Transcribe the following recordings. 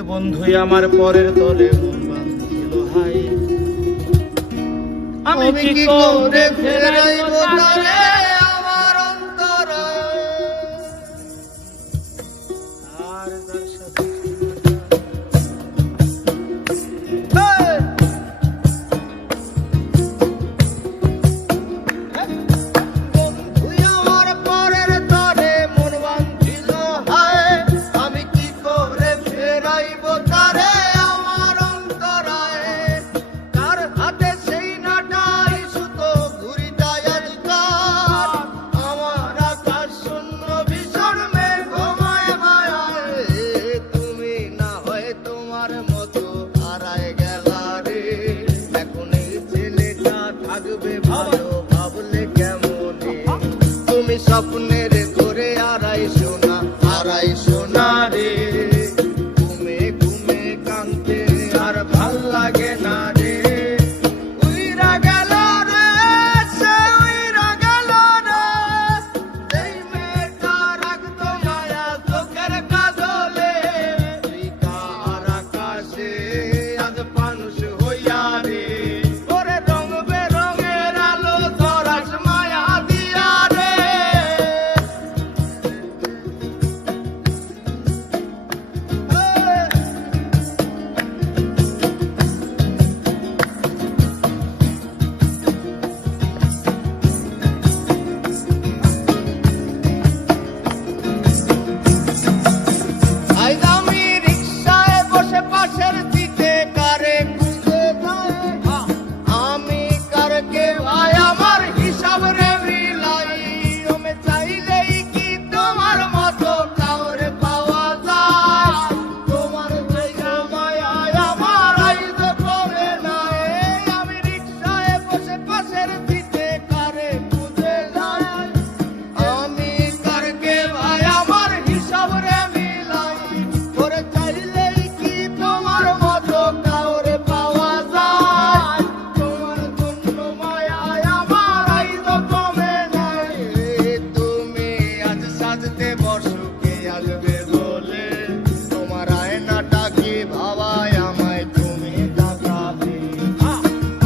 বন্ধুই আমার পরের তলে মন বাঁধিল হাই, আমি কি করে ফেরাইব তারে আমার অন্তরে। আর তার সাথে স্বপ্নের করে আড়াই সোনা রে, ঘুমে ঘুমে কাঁদতে আর ভাল লাগে না রে। উইরা গেল রে, সে উইরা গেল রে, এই মেয়েটা রাখতো মায়া চোখের কাজলে। তুই কার আকাশে আজ মানুষ হইয়া রে, ওরে রং বেরঙের আলো ধরাস মায়া দিয়া রে।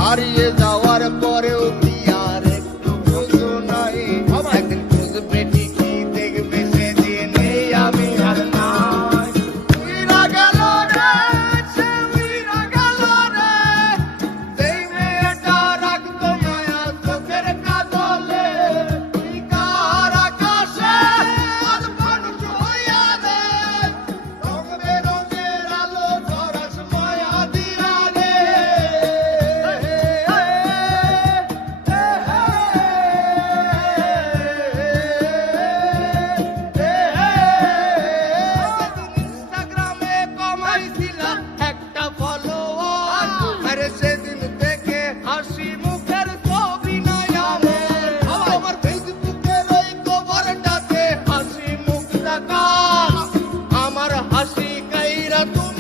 হারিয়ে যাওয়ার পরেও কি আর একটু খোঁজো নাই? একদিন খুঁজবে ঠিকই, দেখবে সেদিন এই আমি আর নাই। উইরা গেল রে, সে উইরা গেল রে, এই মেয়েটা রাখতো মায়া চোখের কাজলে। তুই কার আকাশে আজ মানুষ হইয়া রে, রং বেরঙের আলো ধরাস মায়া দিয়া রে। সেদিন থেকে হাসি মুখের ছবি নাই আমার, আমার ফেসবুকের ওই কভারটাতে হাসি মুখ দেখা, আমার হাসি কাইরা তুমি